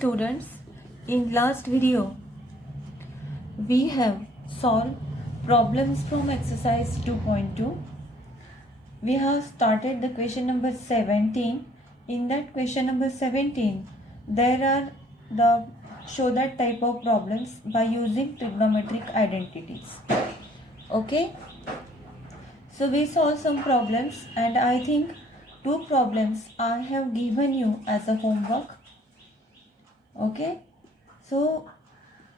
students, in last video we have solved problems from exercise 2.2. We have started the question number 17. In that question number 17 there are the show that type of problems by using trigonometric identities. Okay, so we solved some problems and I think two problems I have given you as a homework. Okay, so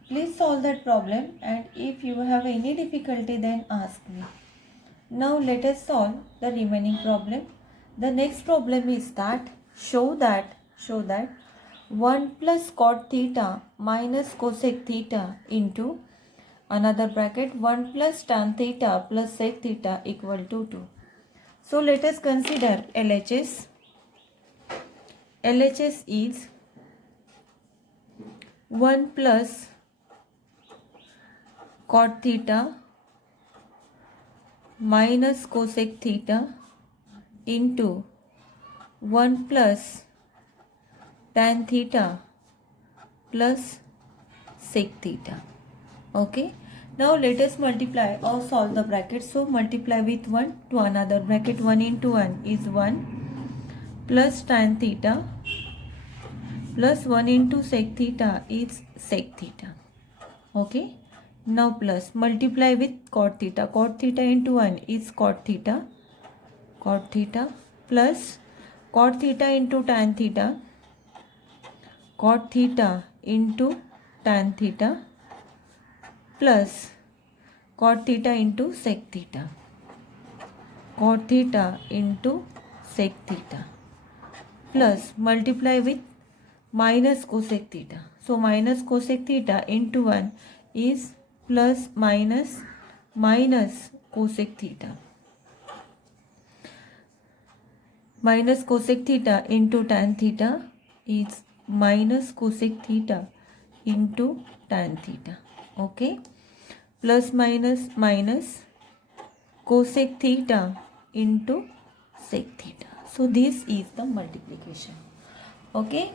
please solve that problem, and if you have any difficulty then ask me. Now let us solve the remaining problem. The next problem is that show that 1 plus cot theta minus cosec theta into another bracket 1 plus tan theta plus sec theta equal to 2. So let us consider LHS. LHS is 1 plus cot theta minus cosec theta into 1 plus tan theta plus sec theta. Okay, now let us multiply or solve the bracket. So multiply with 1 to another bracket. 1 into 1 is 1 plus tan theta plus 1 into sec theta is sec theta. Okay, now plus multiply with cot theta. Cot theta into 1 is cot theta plus cot theta into tan theta, cot theta into tan theta plus cot theta into sec theta, cot theta into sec theta plus multiply with minus cosec theta. So minus cosec theta into 1 is plus minus cosec theta, minus cosec theta into tan theta is minus cosec theta into tan theta. Okay, plus minus cosec theta into sec theta. So this is the multiplication. Okay,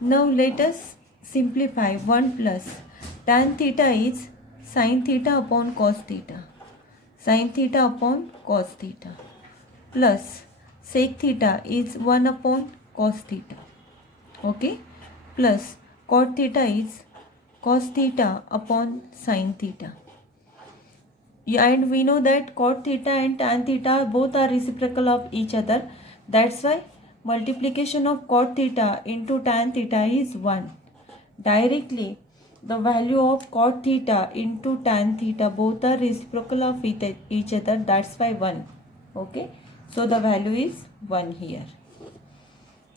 now let us simplify. 1 plus tan theta is sin theta upon cos theta, sin theta upon cos theta plus sec theta is 1 upon cos theta. Okay, plus cot theta is cos theta upon sin theta. And we know that cot theta and tan theta both are reciprocal of each other. That's why multiplication of cot theta into tan theta is 1. Directly the value of cot theta into tan theta both are reciprocal of each other. That's why 1. Okay, so the value is 1 here.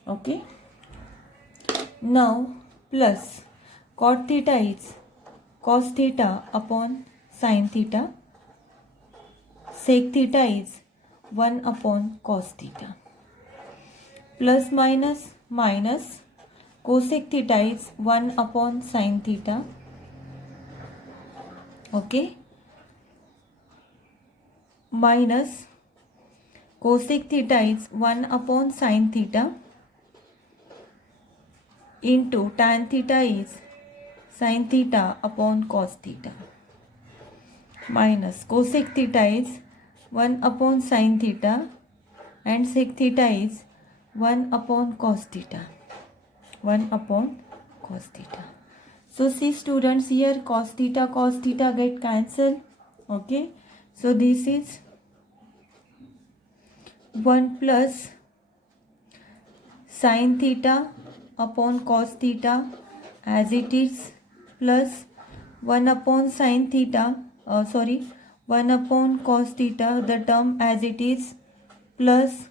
Okay, now plus cot theta is cos theta upon sin theta, sec theta is 1 upon cos theta plus minus cosec theta is 1 upon sin theta. Okay, minus cosec theta is 1 upon sin theta into tan theta is sin theta upon cos theta minus cosec theta is 1 upon sin theta and sec theta is 1 upon cos theta, 1 upon cos theta. So see students, here cos theta get cancelled. Okay, so this is 1 plus sin theta upon cos theta as it is plus 1 upon sin theta 1 upon cos theta, the term as it is, plus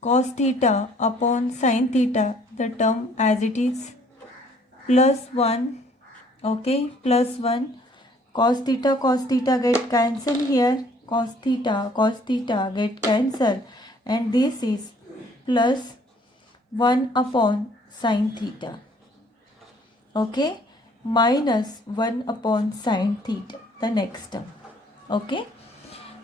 cos theta upon sin theta, the term as it is, plus 1. Okay, plus 1. Cos theta get cancelled here. Cos theta get cancelled, and this is plus 1 upon sin theta. Okay, minus 1 upon sin theta, the next term. Okay,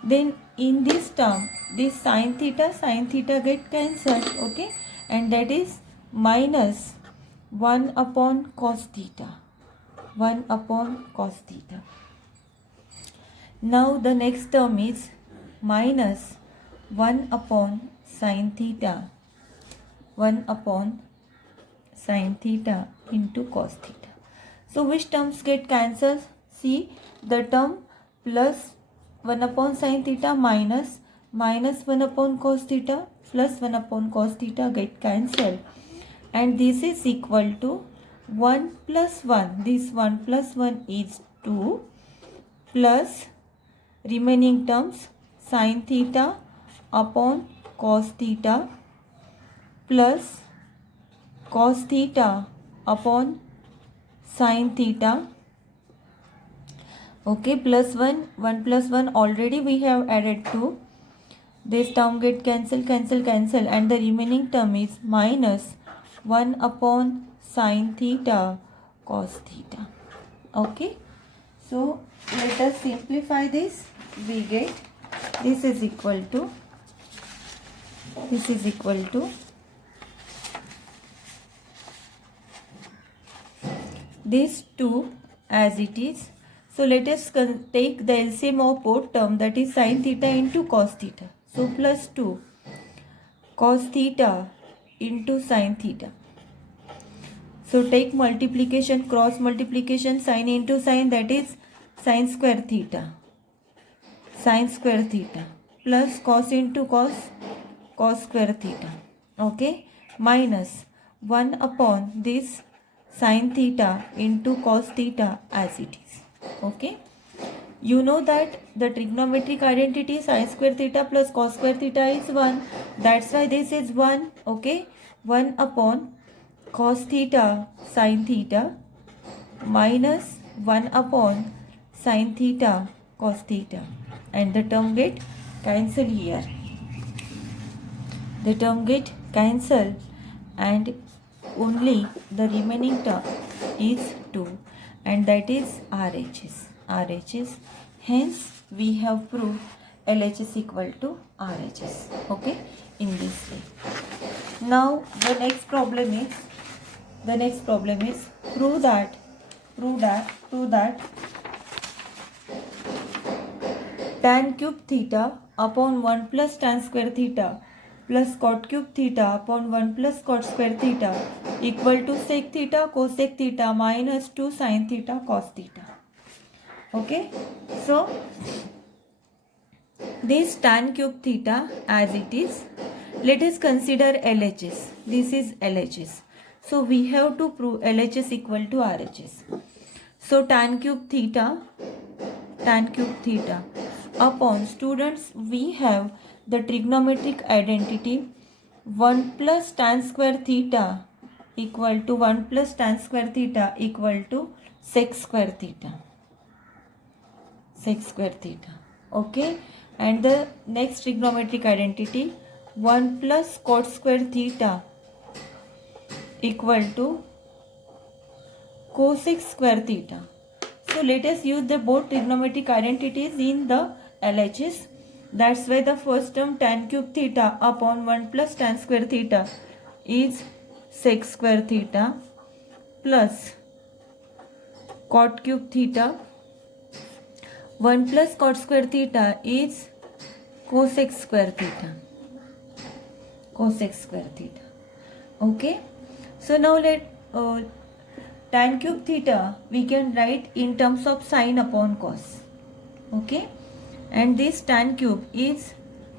then in this term this sin theta get cancelled. Okay, and that is minus 1 upon cos theta. 1 upon cos theta. Now the next term is minus 1 upon sin theta. 1 upon sin theta into cos theta. So which terms get cancelled? See, the term plus 1 upon sin theta minus 1 upon cos theta plus 1 upon cos theta get cancelled. And this is equal to 1 plus 1. This 1 plus 1 is 2 plus remaining terms sin theta upon cos theta plus cos theta upon sin theta. Okay, plus 1 plus 1 already we have added 2. This term get cancel, and the remaining term is minus 1 upon sin theta cos theta. Okay, so let us simplify this. We get this is equal to these two as it is. So let us take the LCM of both term, that is sin theta into cos theta. So plus 2 cos theta into sin theta. So take multiplication, cross multiplication, sin into sin, that is sin square theta. Sin square theta plus cos into cos, cos square theta. Okay, minus 1 upon this sin theta into cos theta as it is. Okay, you know that the trigonometric identity sin square theta plus cos square theta is 1. That's why this is 1. Okay, 1 upon cos theta sin theta minus 1 upon sin theta cos theta, and the term get cancel here. The term get cancel, and only the remaining term is 2, and that is RHS. Hence we have proved LHS equal to RHS. Okay, in this way. Now the next problem is prove that tan cube theta upon 1 plus tan square theta plus cot cube theta upon 1 plus cot square theta equal to sec theta cosec theta minus 2 sin theta cos theta. Okay, so this tan cube theta as it is, let us consider LHS. This is LHS. So we have to prove LHS equal to RHS. So tan cube theta upon, students, we have the trigonometric identity 1 plus tan square theta equal to 1 plus tan square theta equal to sec square theta. Okay, and the next trigonometric identity 1 plus cot square theta equal to cosec square theta. So let us use the both trigonometric identities in the LHS. That's why the first term tan cube theta upon 1 plus tan square theta is sec square theta plus cot cube theta 1 plus cot square theta is cosec square theta. Okay, so now let tan cube theta we can write in terms of sin upon cos. Okay, and this tan cube is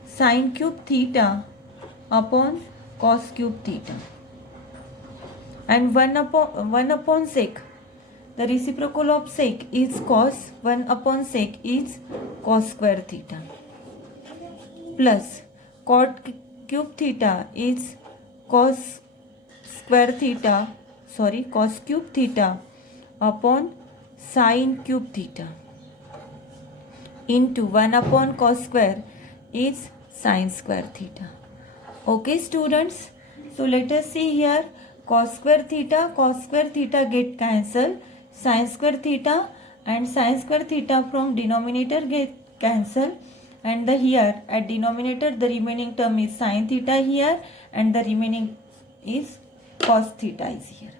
sin cube theta upon cos cube theta, and 1 upon sec, the reciprocal of sec is cos, 1 upon sec is cos square theta, plus cot cube theta is cos cube theta upon sin cube theta into 1 upon cos square is sin square theta. Okay, students, so let us see here cos square theta get cancelled, sin square theta and sin square theta from denominator get cancelled, and the here at denominator the remaining term is sin theta here, and the remaining is cos theta is here.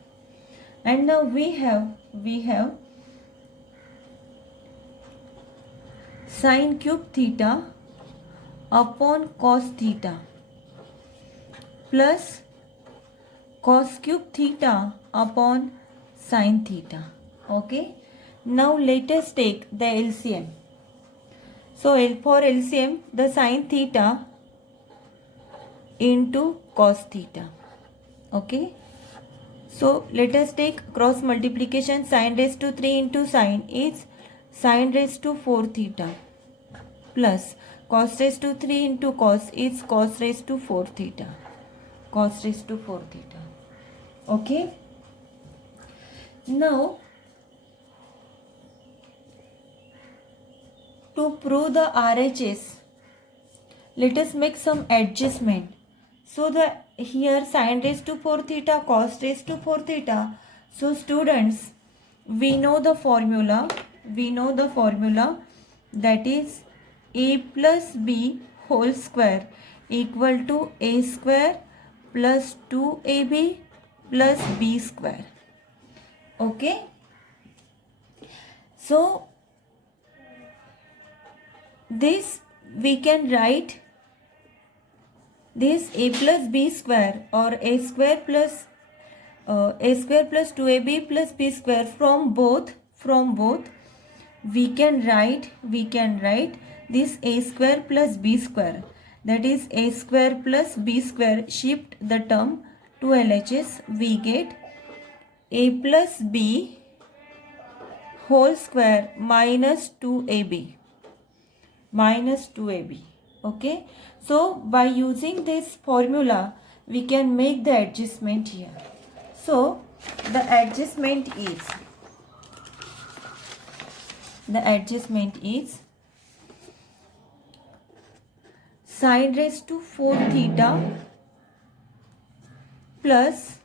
And now we have sine cube theta upon cos theta plus cos cube theta upon sine theta. Okay. Now let us take the LCM. So for LCM, the sine theta into cos theta. Okay. So let us take cross multiplication. Sine raised to 3 into sine is sine raised to 4 theta plus cos raised to 3 into cos is cos raised to 4 theta. Cos raised to 4 theta. Okay. Now to prove the RHS, let us make some adjustment. So the here sine raised to 4 theta, cos raised to 4 theta. So students, we know the formula. That is a plus b whole square equal to a square plus 2ab plus b square. Okay. So this we can write this a plus b square or a square plus 2ab plus b square from both we can write this a square plus b square, that is a square plus b square. Shift the term to LHS, we get a plus b whole square minus 2ab. Okay. So by using this formula we can make the adjustment here. So the adjustment is sine raised to 4 theta plus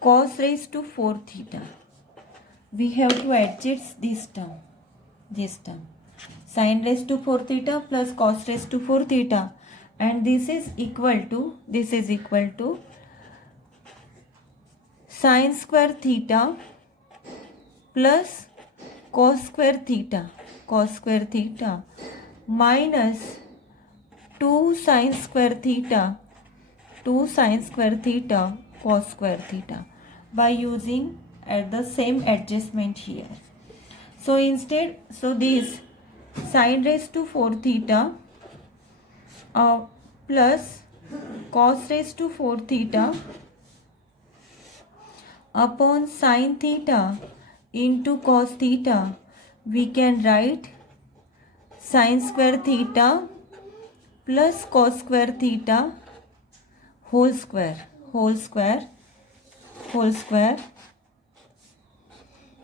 cos raised to 4 theta. We have to adjust this term. Sine raised to 4 theta plus cos raised to 4 theta, and this is equal to sine square theta plus cos square theta minus 2 sine square theta cos square theta, by using the same adjustment here. So this sine raised to 4 theta plus cos raised to 4 theta upon sine theta into cos theta, we can write sine square theta plus cos square theta whole square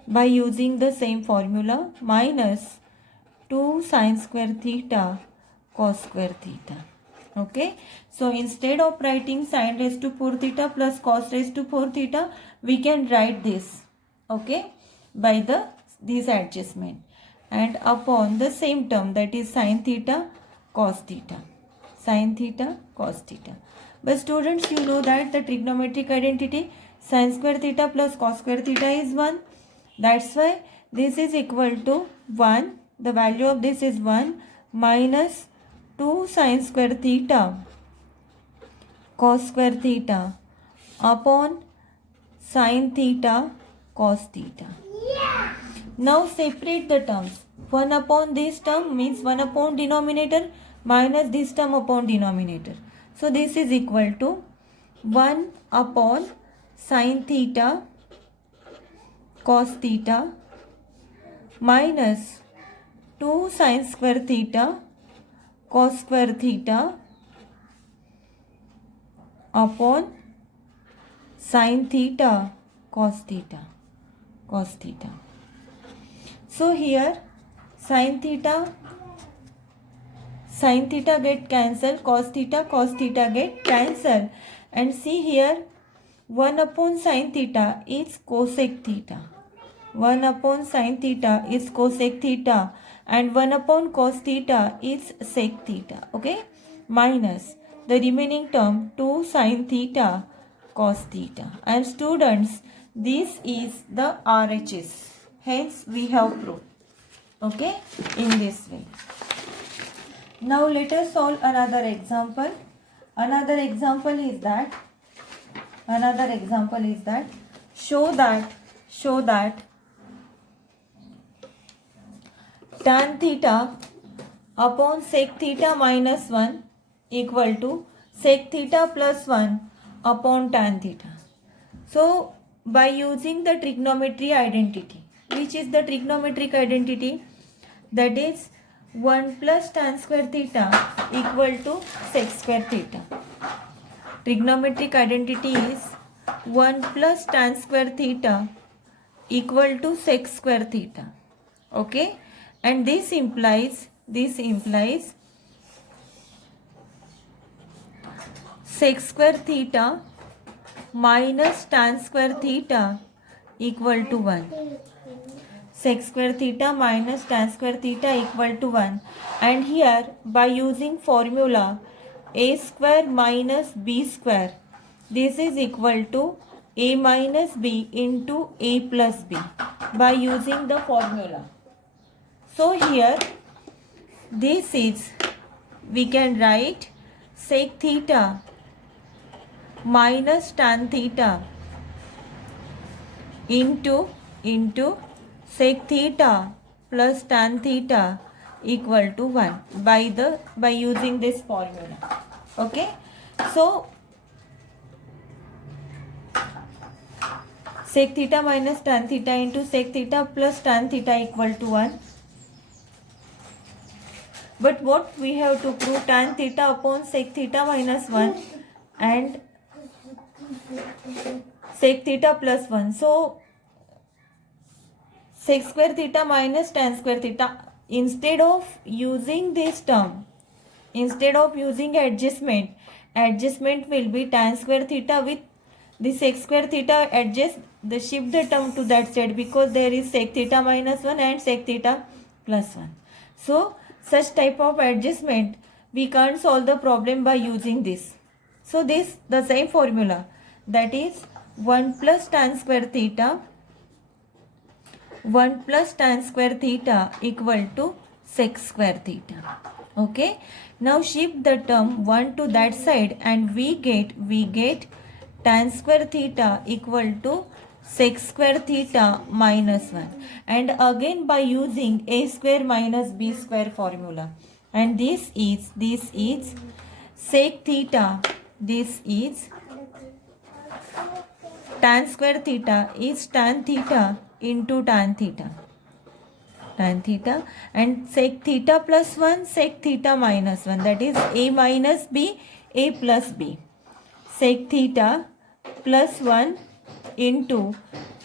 by using the same formula minus 2 sine square theta cos square theta. Okay. So instead of writing sine raised to 4 theta plus cos raised to 4 theta, we can write this. Okay. By this adjustment, and upon the same term, that is sine theta cos theta. But students, you know that the trigonometric identity sine square theta plus cos square theta is 1. That's why this is equal to 1. The value of this is 1 minus 2 sine square theta cos square theta upon sine theta cos theta. Now separate the terms. 1 upon this term means 1 upon denominator minus this term upon denominator. So this is equal to 1 upon sine theta cos theta minus 2 sine square theta cos square theta upon sine theta cos theta. So here sine theta get cancelled, cos theta get cancelled, and see here 1 upon sine theta is cosec theta. 1 upon sine theta is cosec theta, and 1 upon cos theta is sec theta. Okay, minus the remaining term 2 sine theta cos theta. And students, This is the RHS. Hence we have proved. Okay, in this way. Now let us solve another example. Another example is that show that tan theta upon sec theta minus 1 equal to sec theta plus 1 upon tan theta. So by using the trigonometry identity, which is the trigonometric identity, that is 1 plus tan square theta equal to sec square theta. Trigonometric identity is 1 plus tan square theta equal to sec square theta. Okay, and this implies sec square theta minus tan square theta equal to 1. Sec square theta minus tan square theta equal to 1. And here by using formula a square minus b square, this is equal to a minus b into a plus b by using the formula. So here this is, we can write sec theta minus tan theta into sec theta plus tan theta equal to 1 by using this formula. Okay, so sec theta minus tan theta into sec theta plus tan theta equal to 1. But what we have to prove? Tan theta upon sec theta minus 1 and sec theta plus 1. So sec square theta minus tan square theta, instead of using this term, instead of using adjustment will be tan square theta with the sec square theta, adjust the shift the term to that side because there is sec theta minus 1 and sec theta plus 1. So such type of adjustment we can't solve the problem by using this. So this the same formula, that is 1 plus tan square theta equal to sec square theta. Okay, now shift the term 1 to that side and we get tan square theta equal to sec square theta minus 1, and again by using a square minus b square formula, and this is sec theta, this is tan square theta is tan theta into tan theta, and sec theta plus 1 sec theta minus 1, that is a minus b a plus b, sec theta plus 1 into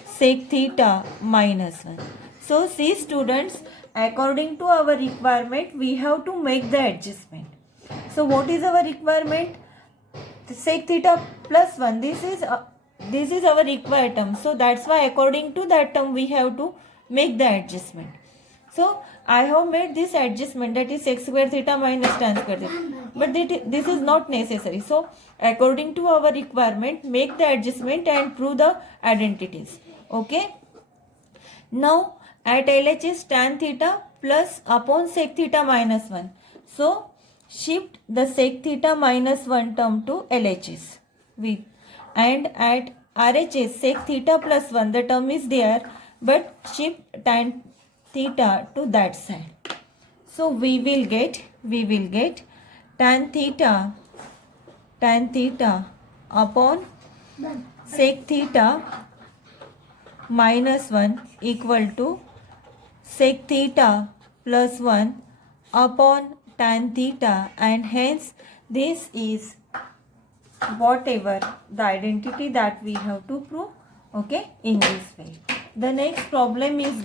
sec theta minus 1. So see students, according to our requirement we have to make the adjustment. So what is our requirement? Sec theta plus 1, this is our required term. So that's why according to that term we have to make the adjustment. So I have made this adjustment, that is sec square theta minus tan square theta. But this is not necessary. So according to our requirement, make the adjustment and prove the identities. Okay. Now at LHS tan theta plus upon sec theta minus 1. So shift the sec theta minus 1 term to LHS with, and at RHS sec theta plus 1 the term is there, but shift tan theta to that side. So we will get tan theta upon sec theta minus 1 equal to sec theta plus 1 upon tan theta, and hence this is whatever the identity that we have to prove. Okay, in this way. The next problem is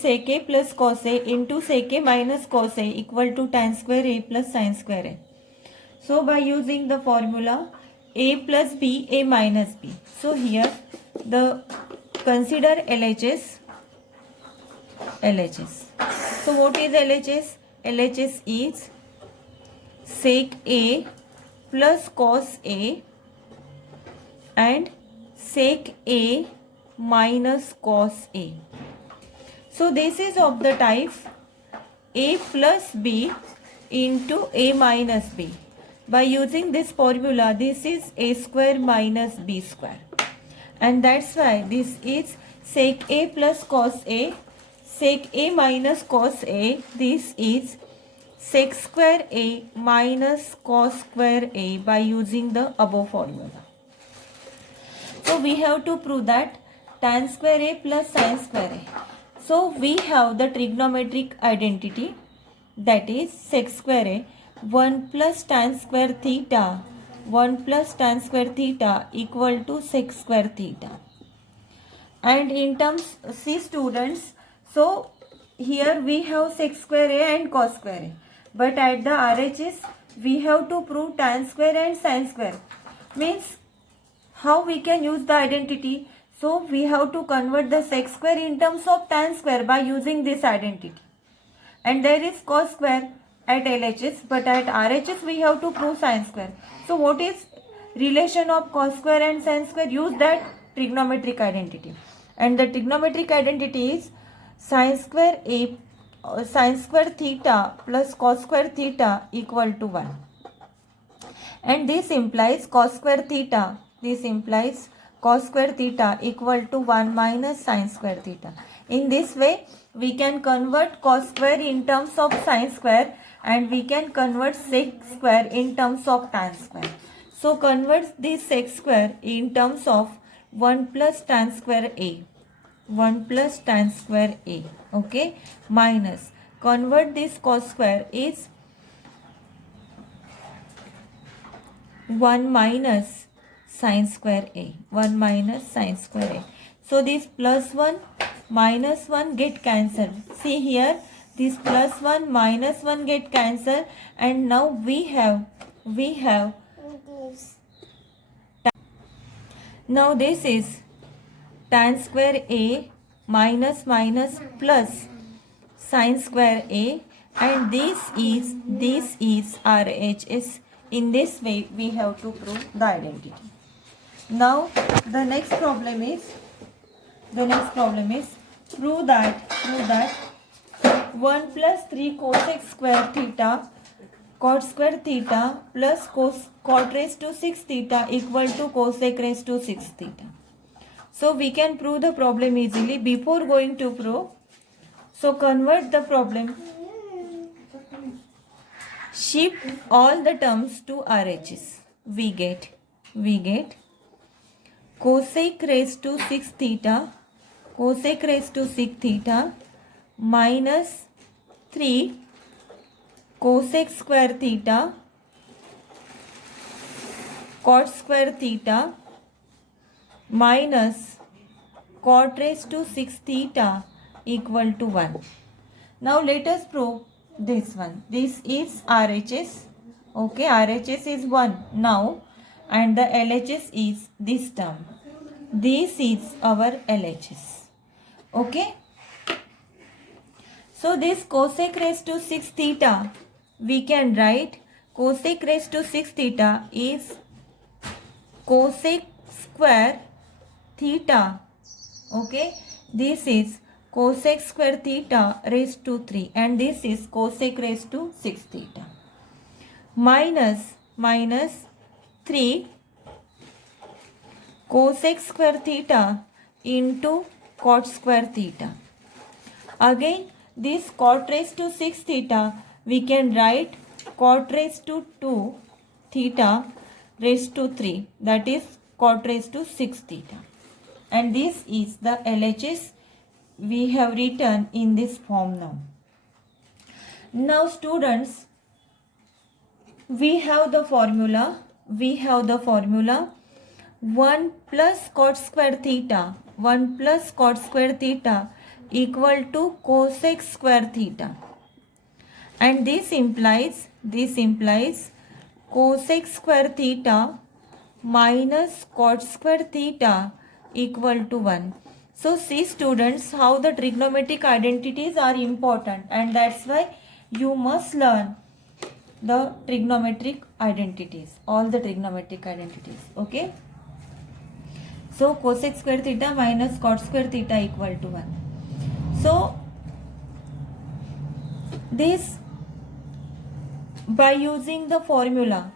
sec a plus cos a into sec a minus cos a equal to tan square a plus sin square a. So by using the formula a plus b, a minus b. So here the consider LHS. So what is LHS? LHS is sec a plus cos a and sec A minus cos A. So this is of the type A plus B into A minus B. By using this formula, this is A square minus B square. And that's why this is sec A plus cos A, sec A minus cos A. This is sec square A minus cos square A by using the above formula. So we have to prove that tan square A plus sin square A. So we have the trigonometric identity, that is sec square A 1 plus tan square theta, 1 plus tan square theta equal to sec square theta. And in terms, see students, so here we have sec square A and cos square A. But at the RHS, we have to prove tan square and sin square. Means, how we can use the identity? So we have to convert the sec square in terms of tan square by using this identity. And there is cos square at LHS, but at RHS we have to prove sin square. So what is relation of cos square and sin square? Use that trigonometric identity. And the trigonometric identity is sin square theta plus cos square theta equal to 1. And this implies cos square theta. This implies cos square theta equal to 1 minus sin square theta. In this way, we can convert cos square in terms of sin square and we can convert sec square in terms of tan square. So, convert this sec square in terms of 1 plus tan square A. 1 plus tan square A. Okay. Minus. Convert this cos square is 1 minus sin square A. 1 minus sin square A. So this plus 1 minus 1 get cancelled. See here, this plus 1 minus 1 get cancelled, and now we have this. Now this is tan square A minus plus sin square A, and this is RHS. In this way we have to prove the identity. Now the next problem is prove that 1 plus 3 cosec square theta cot square theta plus cot raised to 6 theta equal to cosec raised to 6 theta. So we can prove the problem easily. Before going to prove, so convert the problem. Shift all the terms to RHS. We get cosec raised to 6 theta minus 3 cosec square theta cot square theta minus cot raised to 6 theta equal to 1. Now let us prove this one. This is RHS. Okay, RHS is 1 now, and the LHS is this term. This is our LHS. Okay. So this cosec raised to 6 theta, we can write cosec raised to 6 theta is cosec square theta. Okay. This is cosec square theta raised to 3, and this is cosec raised to 6 theta minus 3 cosec square theta into cot square theta. Again, this cot raised to 6 theta, we can write cot raised to 2 theta raised to 3, that is cot raised to 6 theta. And this is the LHS we have written in this form now. Now students, we have the formula 1 plus cot square theta equal to cosec square theta, and this implies cosec square theta minus cot square theta equal to 1. So see students how the trigonometric identities are important, and that's why you must learn the trigonometric identities, all the trigonometric identities. Okay. So cosec square theta minus cot square theta equal to 1. So this, by using the formula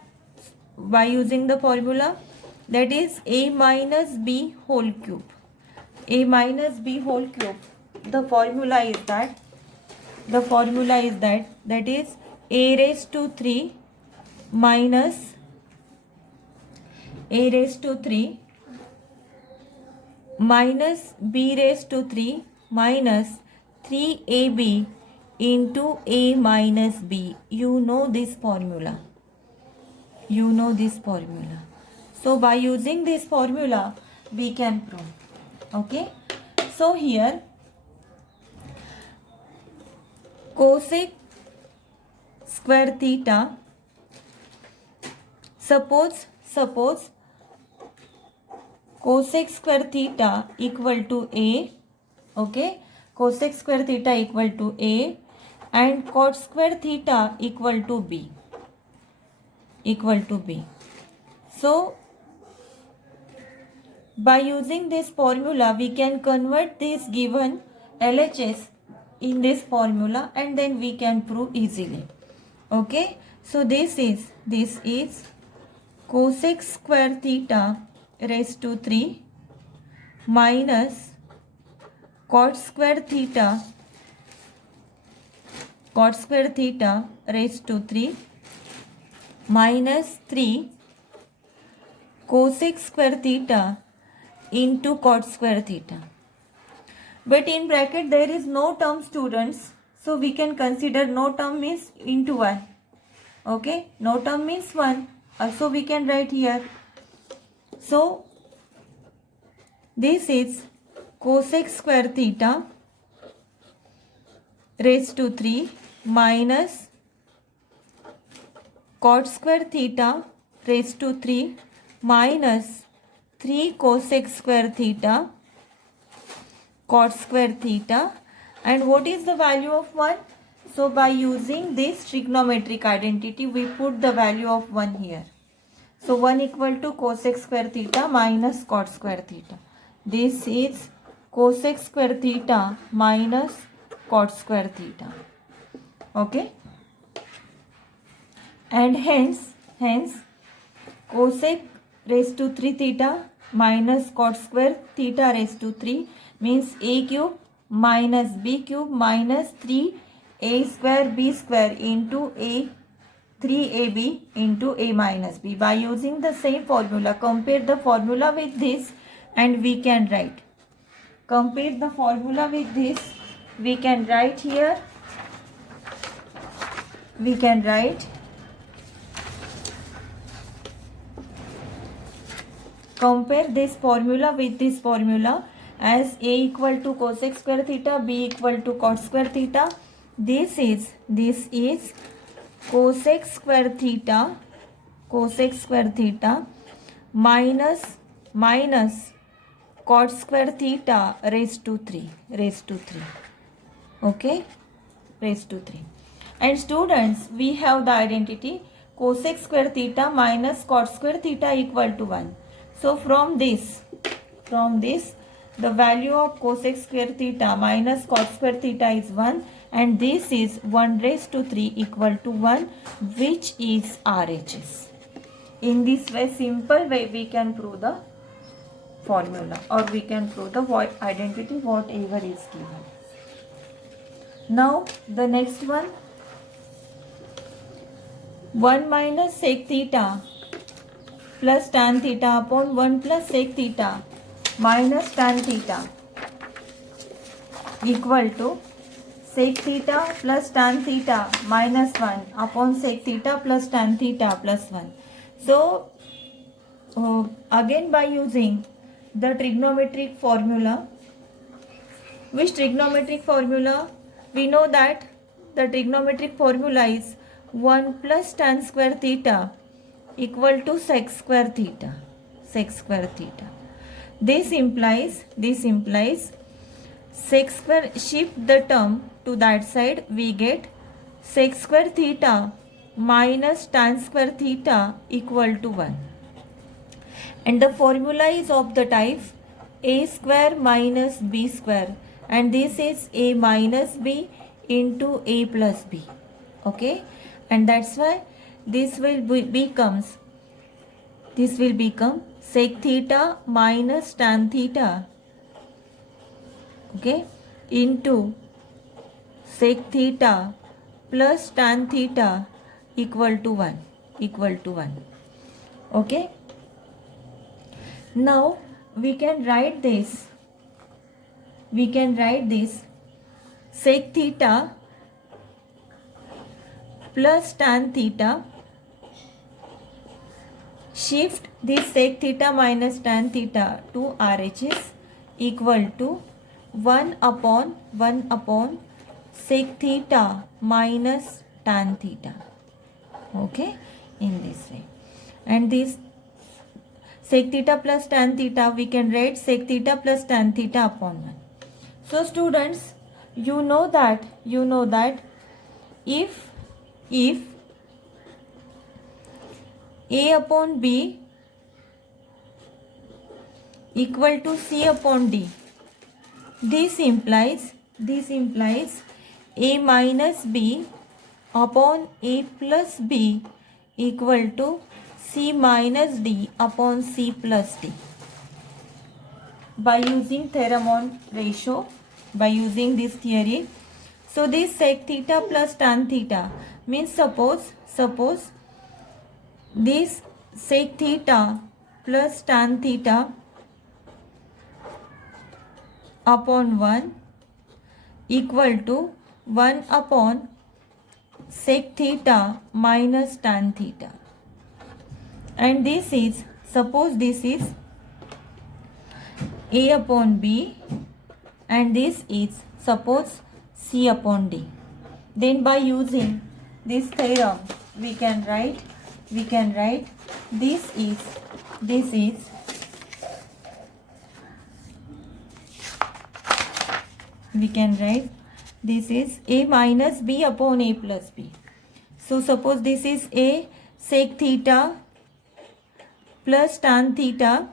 that is a minus b whole cube, a minus b whole cube, the formula is that is a raised to 3 minus a raised to 3 minus b raised to 3 minus 3ab into a minus b. You know this formula. So by using this formula we can prove. Okay. So here cosec square theta, suppose cosec square theta equal to a, okay, cosec square theta equal to a and cot square theta equal to b. So by using this formula we can convert this given LHS in this formula and then we can prove easily. Okay, so this is cosec square theta raised to 3 minus cot square theta raised to 3 minus 3 cosec square theta into cot square theta. But in bracket there is no term, students, so we can consider no term means into 1. Okay, no term means 1, also we can write here. So this is cosec square theta raised to 3 minus cot square theta raised to 3 minus 3 cosec square theta cot square theta. And what is the value of 1? So by using this trigonometric identity we put the value of 1 here. So 1 equal to cosec square theta minus cot square theta. This is cosec square theta minus cot square theta. Okay, and hence cosec raised to 3 theta minus cot square theta raised to 3 means a cube minus b cube minus 3a square b square into a 3ab into a minus b. By using the same formula, compare the formula with this and we can write. Compare the formula with this, we can write here. We can write compare this formula with this formula as a equal to cosec square theta, b equal to cot square theta. This is cosec square theta minus cot square theta raised to 3. Okay, raised to 3. And students, we have the identity cosec square theta minus cot square theta equal to 1. So from this the value of cosec square theta minus cot square theta is 1 and this is 1 raised to 3 equal to 1, which is RHS. In this way, simple way, we can prove the formula or we can prove the identity whatever is given. Now the next one, 1 minus sec theta plus tan theta upon 1 plus sec theta minus tan theta equal to sec theta plus tan theta minus 1 upon sec theta plus tan theta plus 1. So again by using the trigonometric formula, which trigonometric formula? We know that the trigonometric formula is 1 plus tan square theta equal to sec square theta. This implies sec square, shift the term to that side, we get sec square theta minus tan square theta equal to 1. and the formula is of the type a square minus b square, and this is a minus b into a plus b. Okay, and that's why this will become sec theta minus tan theta, okay, into sec theta plus tan theta equal to 1. Okay, now we can write this sec theta plus tan theta. Shift this sec theta minus tan theta to RHS equal to 1 upon sec theta minus tan theta. Okay, in this way. And this sec theta plus tan theta, we can write sec theta plus tan theta upon 1. So students, you know that if a upon b equal to c upon d, this implies a minus b upon a plus b equal to c minus d upon c plus d. By using Theramond ratio, by using this theory, so this sec theta plus tan theta means suppose this sec theta plus tan theta upon 1 equal to 1 upon sec theta minus tan theta, and this is, suppose this is a upon b and this is suppose c upon d. Then by using this theorem we can write this is a minus b upon a plus b. So suppose this is a sec theta plus tan theta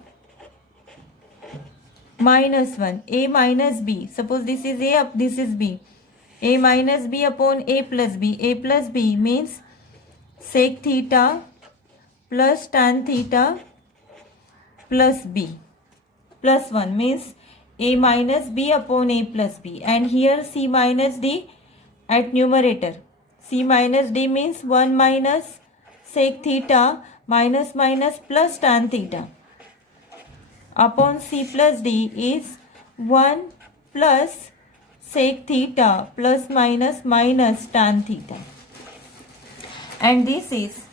minus 1, a minus b. Suppose this is a, this is b. A minus b upon a plus b. A plus b means sec theta plus tan theta plus b plus 1 means a minus b upon a plus b, and here c minus d at numerator. C minus d means 1 minus sec theta minus plus tan theta upon c plus d is 1 plus sec theta plus minus tan theta. And this is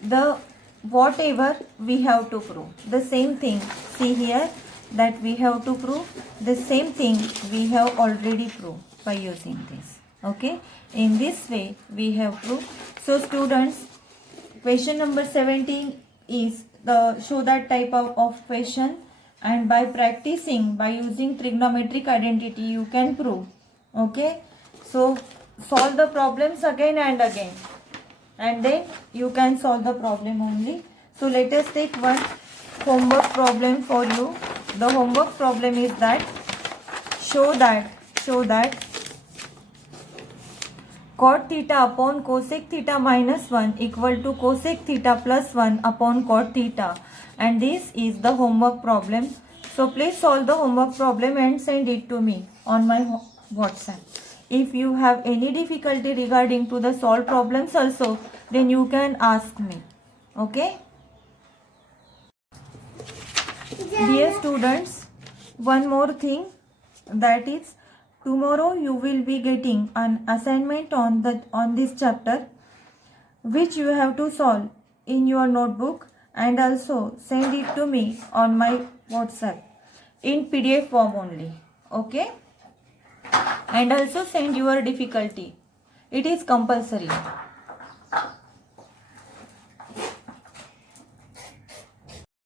the whatever we have to prove. The same thing, see here, that we have to prove the same thing we have already proved by using this. Okay, in this way we have proved. So students, question number 17 is the show that type of question, and by practicing, by using trigonometric identity, you can prove. Okay, so solve the problems again and again, and then you can solve the problem only. So let us take one homework problem for you. The homework problem is that show that cot theta upon cosec theta minus 1 equal to cosec theta plus 1 upon cot theta, and this is the homework problem. So please solve the homework problem and send it to me on my WhatsApp. If you have any difficulty regarding to the solved problems also, then you can ask me. Okay? Dear students, one more thing, that is tomorrow you will be getting an assignment on this chapter, which you have to solve in your notebook and also send it to me on my WhatsApp in PDF form only. Okay? And also send your difficulty. It is compulsory.